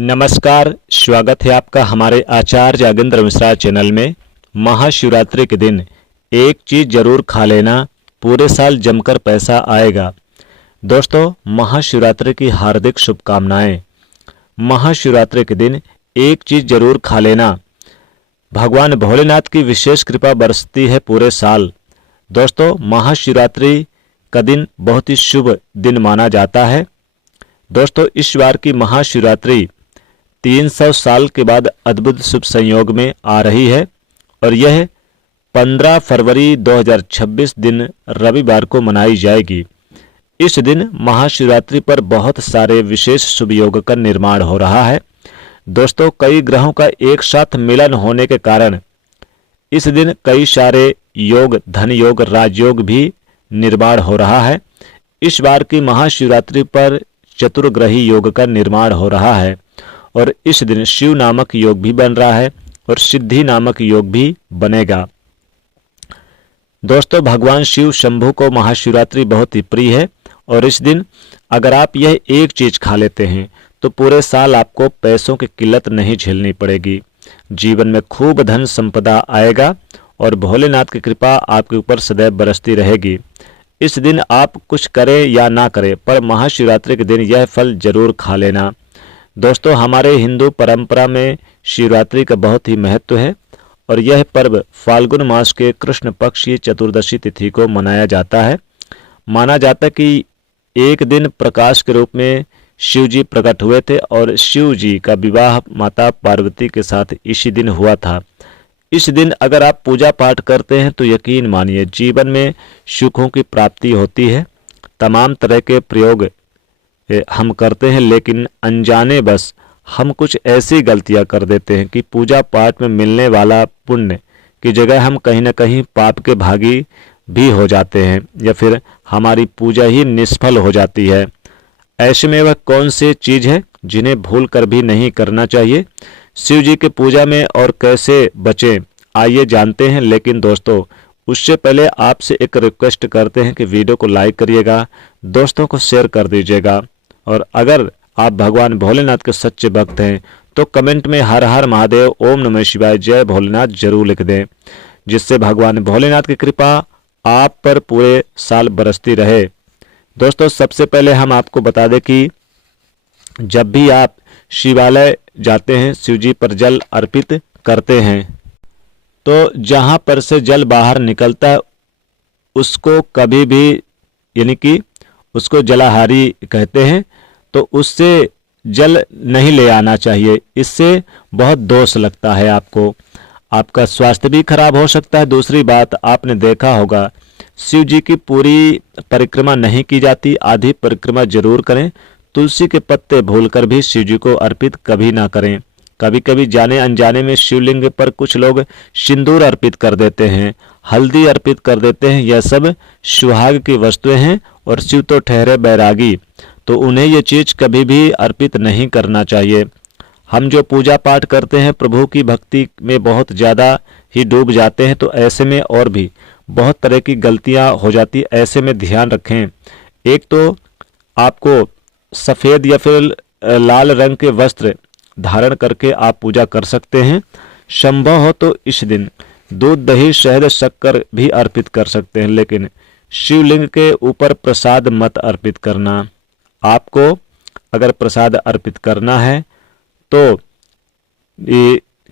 नमस्कार, स्वागत है आपका हमारे आचार्य यागेंद्र मिश्रा चैनल में। महाशिवरात्रि के दिन एक चीज़ जरूर खा लेना, पूरे साल जमकर पैसा आएगा। दोस्तों, महाशिवरात्रि की हार्दिक शुभकामनाएं। महाशिवरात्रि के दिन एक चीज़ जरूर खा लेना, भगवान भोलेनाथ की विशेष कृपा बरसती है पूरे साल। दोस्तों, महाशिवरात्रि का दिन बहुत ही शुभ दिन माना जाता है। दोस्तों, इस बार की महाशिवरात्रि 300 साल के बाद अद्भुत शुभ संयोग में आ रही है और यह 15 फरवरी 2026 दिन रविवार को मनाई जाएगी। इस दिन महाशिवरात्रि पर बहुत सारे विशेष शुभ योग का निर्माण हो रहा है। दोस्तों, कई ग्रहों का एक साथ मिलन होने के कारण इस दिन कई सारे योग, धन योग, राजयोग भी निर्माण हो रहा है। इस बार की महाशिवरात्रि पर चतुर्ग्रही योग का निर्माण हो रहा है और इस दिन शिव नामक योग भी बन रहा है और सिद्धि नामक योग भी बनेगा। दोस्तों, भगवान शिव शंभु को महाशिवरात्रि बहुत ही प्रिय है और इस दिन अगर आप यह एक चीज खा लेते हैं तो पूरे साल आपको पैसों की किल्लत नहीं झेलनी पड़ेगी। जीवन में खूब धन संपदा आएगा और भोलेनाथ की कृपा आपके ऊपर सदैव बरसती रहेगी। इस दिन आप कुछ करें या ना करें, पर महाशिवरात्रि के दिन यह फल जरूर खा लेना। दोस्तों, हमारे हिंदू परंपरा में शिवरात्रि का बहुत ही महत्व है और यह पर्व फाल्गुन मास के कृष्ण पक्ष की चतुर्दशी तिथि को मनाया जाता है। माना जाता है कि एक दिन प्रकाश के रूप में शिव जी प्रकट हुए थे और शिव जी का विवाह माता पार्वती के साथ इसी दिन हुआ था। इस दिन अगर आप पूजा पाठ करते हैं तो यकीन मानिए जीवन में सुखों की प्राप्ति होती है। तमाम तरह के प्रयोग हम करते हैं, लेकिन अनजाने बस हम कुछ ऐसी गलतियां कर देते हैं कि पूजा पाठ में मिलने वाला पुण्य की जगह हम कहीं ना कहीं पाप के भागी भी हो जाते हैं या फिर हमारी पूजा ही निष्फल हो जाती है। ऐसे में वह कौन सी चीज है जिन्हें भूल कर भी नहीं करना चाहिए शिव जी के पूजा में, और कैसे बचें आइए जानते हैं। लेकिन दोस्तों, उससे पहले आपसे एक रिक्वेस्ट करते हैं कि वीडियो को लाइक करिएगा, दोस्तों को शेयर कर दीजिएगा और अगर आप भगवान भोलेनाथ के सच्चे भक्त हैं तो कमेंट में हर हर महादेव, ओम नमः शिवाय, जय भोलेनाथ जरूर लिख दें, जिससे भगवान भोलेनाथ की कृपा आप पर पूरे साल बरसती रहे। दोस्तों, सबसे पहले हम आपको बता दें कि जब भी आप शिवालय जाते हैं, शिव जी पर जल अर्पित करते हैं, तो जहां पर से जल बाहर निकलता है उसको कभी भी, यानी कि उसको जलाहारी कहते हैं, तो उससे जल नहीं ले आना चाहिए। इससे बहुत दोष लगता है आपको, आपका स्वास्थ्य भी खराब हो सकता है। दूसरी बात, आपने देखा होगा शिव जी की पूरी परिक्रमा नहीं की जाती, आधी परिक्रमा जरूर करें। तुलसी के पत्ते भूलकर भी शिव जी को अर्पित कभी ना करें। कभी कभी जाने अनजाने में शिवलिंग पर कुछ लोग सिंदूर अर्पित कर देते हैं, हल्दी अर्पित कर देते हैं। यह सब सुहाग की वस्तुएं हैं और शिव तो ठहरे बैरागी, तो उन्हें ये चीज कभी भी अर्पित नहीं करना चाहिए। हम जो पूजा पाठ करते हैं, प्रभु की भक्ति में बहुत ज़्यादा ही डूब जाते हैं, तो ऐसे में और भी बहुत तरह की गलतियां हो जाती। ऐसे में ध्यान रखें, एक तो आपको सफ़ेद या फिर लाल रंग के वस्त्र धारण करके आप पूजा कर सकते हैं। संभव हो तो इस दिन दूध, दही, शहद, शक्कर भी अर्पित कर सकते हैं, लेकिन शिवलिंग के ऊपर प्रसाद मत अर्पित करना। आपको अगर प्रसाद अर्पित करना है तो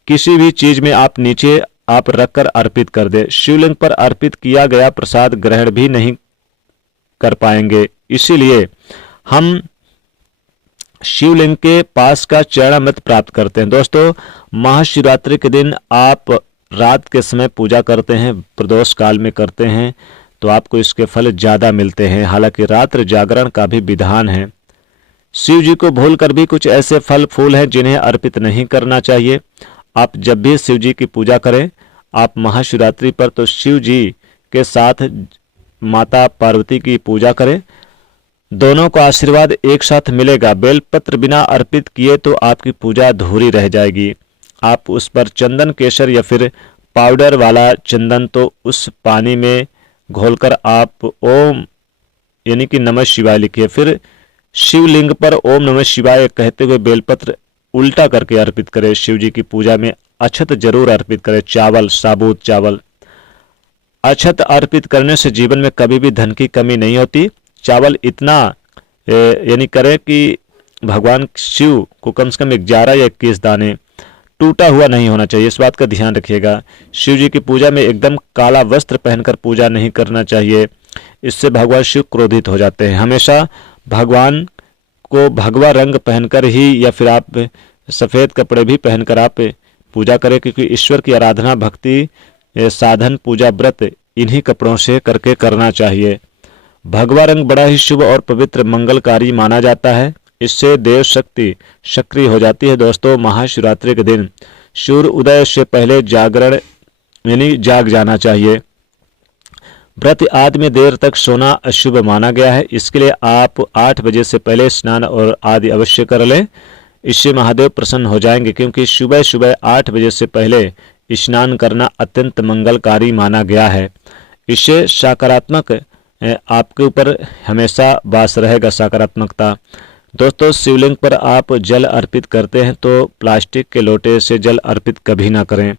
किसी भी चीज में आप नीचे आप रखकर अर्पित कर दे। शिवलिंग पर अर्पित किया गया प्रसाद ग्रहण भी नहीं कर पाएंगे, इसीलिए हम शिवलिंग के पास का चरणामृत प्राप्त करते हैं। दोस्तों, महाशिवरात्रि के दिन आप रात के समय पूजा करते हैं, प्रदोष काल में करते हैं, तो आपको इसके फल ज्यादा मिलते हैं। हालांकि रात्रि जागरण का भी विधान है। शिव जी को भूलकर भी कुछ ऐसे फल फूल हैं जिन्हें अर्पित नहीं करना चाहिए। आप जब भी शिव जी की पूजा करें, आप महाशिवरात्रि पर तो शिव जी के साथ माता पार्वती की पूजा करें, दोनों का आशीर्वाद एक साथ मिलेगा। बेलपत्र बिना अर्पित किए तो आपकी पूजा अधूरी रह जाएगी। आप उस पर चंदन, केसर या फिर पाउडर वाला चंदन तो उस पानी में घोलकर आप ओम यानी कि नमः शिवाय लिखिए, फिर शिवलिंग पर ओम नमः शिवाय कहते हुए बेलपत्र उल्टा करके अर्पित करें। शिव जी की पूजा में अक्षत जरूर अर्पित करें, चावल, साबुत चावल। अक्षत अर्पित करने से जीवन में कभी भी धन की कमी नहीं होती। चावल इतना यानी करें कि भगवान शिव को कम से कम 11 या 21 दाने, टूटा हुआ नहीं होना चाहिए, इस बात का ध्यान रखिएगा। शिव जी की पूजा में एकदम काला वस्त्र पहनकर पूजा नहीं करना चाहिए, इससे भगवान शिव क्रोधित हो जाते हैं। हमेशा भगवान को भगवा रंग पहनकर ही या फिर आप सफ़ेद कपड़े भी पहनकर आप पूजा करें, क्योंकि ईश्वर की आराधना, भक्ति, साधन, पूजा, व्रत इन्हीं कपड़ों से करके करना चाहिए। भगवा रंग बड़ा ही शुभ और पवित्र मंगलकारी माना जाता है, इससे देव शक्ति सक्रिय हो जाती है। दोस्तों, महाशिवरात्रि के दिन सूर्य उदय से पहले जागरण यानी जाग जाना चाहिए। व्रत आदि में देर तक सोना अशुभ माना गया है, इसके लिए आप 8 बजे से पहले स्नान और आदि अवश्य कर लें, इससे महादेव प्रसन्न हो जाएंगे, क्योंकि सुबह सुबह 8 बजे से पहले स्नान करना अत्यंत मंगलकारी माना गया है। इससे सकारात्मक आपके ऊपर हमेशा वास रहेगा, सकारात्मकता। दोस्तों, शिवलिंग पर आप जल अर्पित करते हैं तो प्लास्टिक के लोटे से जल अर्पित कभी ना करें,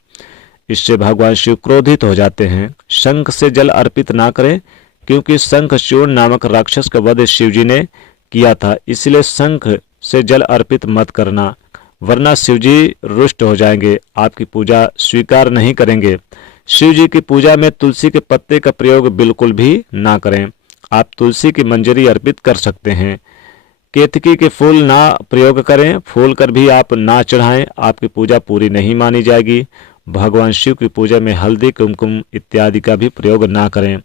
इससे भगवान शिव क्रोधित हो जाते हैं। शंख से जल अर्पित ना करें, क्योंकि शंखचूर्ण नामक राक्षस का वध शिव जी ने किया था, इसलिए शंख से जल अर्पित मत करना, वरना शिव जी रुष्ट हो जाएंगे, आपकी पूजा स्वीकार नहीं करेंगे। शिव जी की पूजा में तुलसी के पत्ते का प्रयोग बिल्कुल भी ना करें। आप तुलसी की मंजरी अर्पित कर सकते हैं। केतकी के फूल ना प्रयोग करें, फूल कर भी आप ना चढ़ाएं, आपकी पूजा पूरी नहीं मानी जाएगी। भगवान शिव की पूजा में हल्दी, कुमकुम इत्यादि का भी प्रयोग ना करें,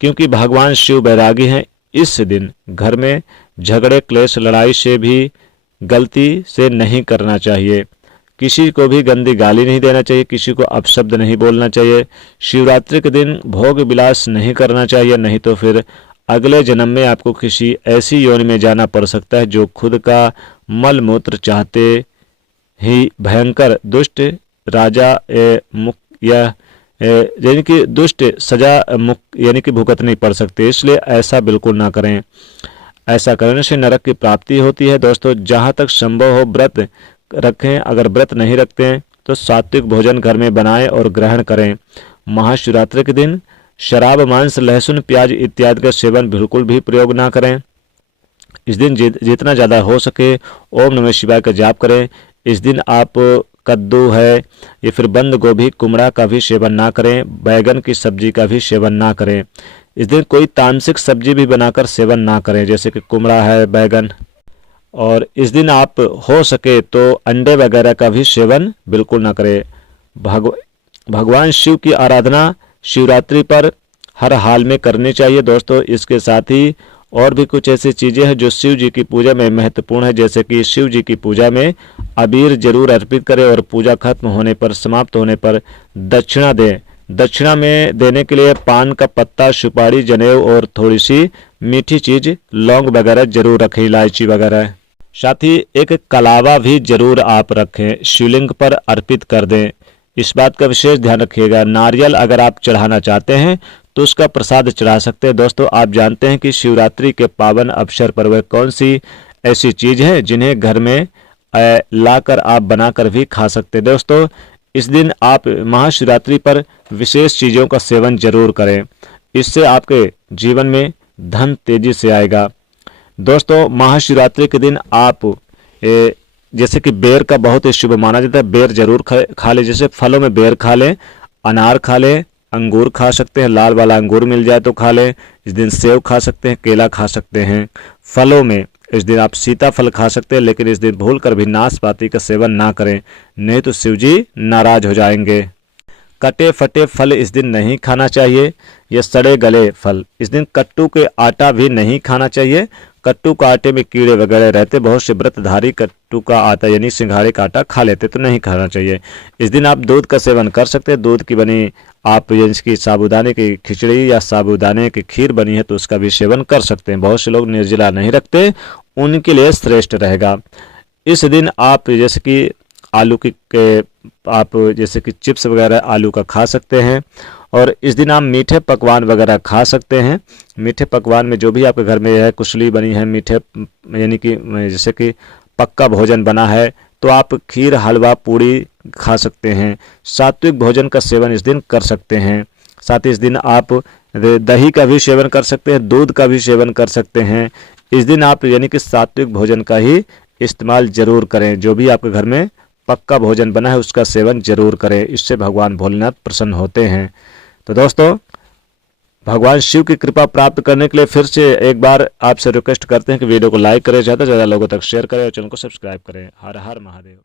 क्योंकि भगवान शिव बैरागी हैं। इस दिन घर में झगड़े, क्लेश, लड़ाई से भी गलती से नहीं करना चाहिए। किसी को भी गंदी गाली नहीं देना चाहिए, किसी को अपशब्द नहीं बोलना चाहिए। शिवरात्रि के दिन भोग विलास नहीं करना चाहिए, नहीं तो फिर अगले जन्म में आपको किसी ऐसी योनि में जाना पड़ सकता है जो खुद का मल मूत्र चाहते ही भयंकर दुष्ट राजा यानी कि दुष्ट सजा यानी कि भुगतनी पड़ सकती है, इसलिए ऐसा बिल्कुल ना करें। ऐसा करने से नरक की प्राप्ति होती है। दोस्तों, जहाँ तक संभव हो व्रत रखें, अगर व्रत नहीं रखते हैं तो सात्विक भोजन घर में बनाएं और ग्रहण करें। महाशिवरात्रि के दिन शराब, मांस, लहसुन, प्याज इत्यादि का सेवन बिल्कुल भी प्रयोग ना करें। इस दिन जितना ज़्यादा हो सके ओम नमः शिवाय का जाप करें। इस दिन आप कद्दू है या फिर बंद गोभी, कुमड़ा का भी सेवन ना करें, बैगन की सब्जी का भी सेवन ना करें। इस दिन कोई तामसिक सब्जी भी बनाकर सेवन ना करें, जैसे कि कुमड़ा है, बैगन। और इस दिन आप हो सके तो अंडे वगैरह का भी सेवन बिल्कुल ना करें। भगवान शिव की आराधना शिवरात्रि पर हर हाल में करनी चाहिए। दोस्तों, इसके साथ ही और भी कुछ ऐसी चीज़ें हैं जो शिव जी की पूजा में महत्वपूर्ण है, जैसे कि शिव जी की पूजा में अबीर जरूर अर्पित करें और पूजा खत्म होने पर, समाप्त होने पर दक्षिणा दें। दक्षिणा में देने के लिए पान का पत्ता, सुपारी, जनेऊ और थोड़ी सी मीठी चीज़, लौंग वगैरह जरूर रखें, इलायची वगैरह। साथ ही एक कलावा भी जरूर आप रखें, शिवलिंग पर अर्पित कर दें। इस बात का विशेष ध्यान रखिएगा। नारियल अगर आप चढ़ाना चाहते हैं तो उसका प्रसाद चढ़ा सकते हैं। दोस्तों, आप जानते हैं कि शिवरात्रि के पावन अवसर पर वह कौन सी ऐसी चीज़ है जिन्हें घर में लाकर आप बनाकर भी खा सकते हैं। दोस्तों, इस दिन आप महाशिवरात्रि पर विशेष चीज़ों का सेवन जरूर करें, इससे आपके जीवन में धन तेजी से आएगा। दोस्तों, महाशिवरात्रि के दिन आप जैसे कि बेर का बहुत ही शुभ माना जाता है, बेर जरूर खा लें। जैसे फलों में बेर खा लें, अनार खा लें, अंगूर खा सकते हैं, लाल वाला अंगूर मिल जाए तो खा लें। इस दिन सेब खा सकते हैं, केला खा सकते हैं। फलों में इस दिन आप सीताफल खा सकते हैं, लेकिन इस दिन भूल कर भी नाशपाती का सेवन ना करें, नहीं तो शिवजी नाराज हो जाएंगे। कटे फटे फल इस दिन नहीं खाना चाहिए, या सड़े गले फल। इस दिन कट्टू के आटा भी नहीं खाना चाहिए। कट्टू का आटे में कीड़े वगैरह रहते, बहुत से व्रतधारी कट्टू का आटा यानी सिंघाड़े का आटा खा लेते, तो नहीं खाना चाहिए। इस दिन आप दूध का सेवन कर सकते हैं। दूध की बनी आप जिसकी साबूदाने की खिचड़ी या साबूदाने की खीर बनी है तो उसका भी सेवन कर सकते हैं। बहुत से लोग निर्जला नहीं रखते, उनके लिए श्रेष्ठ रहेगा। इस दिन आप जैसे कि आलू की आप जैसे कि चिप्स वगैरह आलू का खा सकते हैं, और इस दिन आप मीठे पकवान वगैरह खा सकते हैं। मीठे पकवान में जो भी आपके घर में है, कुशली बनी है, मीठे यानी कि जैसे कि पक्का भोजन बना है, तो आप खीर, हलवा, पूड़ी खा सकते हैं। सात्विक भोजन का सेवन इस दिन कर सकते हैं। साथ ही इस दिन आप दही का भी सेवन कर सकते हैं, दूध का भी सेवन कर सकते हैं। इस दिन आप यानी कि सात्विक भोजन का ही इस्तेमाल जरूर करें। जो भी आपके घर में पक्का भोजन बना है उसका सेवन जरूर करें, इससे भगवान भोलेनाथ प्रसन्न होते हैं। तो दोस्तों, भगवान शिव की कृपा प्राप्त करने के लिए फिर से एक बार आपसे रिक्वेस्ट करते हैं कि वीडियो को लाइक करें, ज़्यादा से ज़्यादा लोगों तक शेयर करें और चैनल को सब्सक्राइब करें। हर हर महादेव।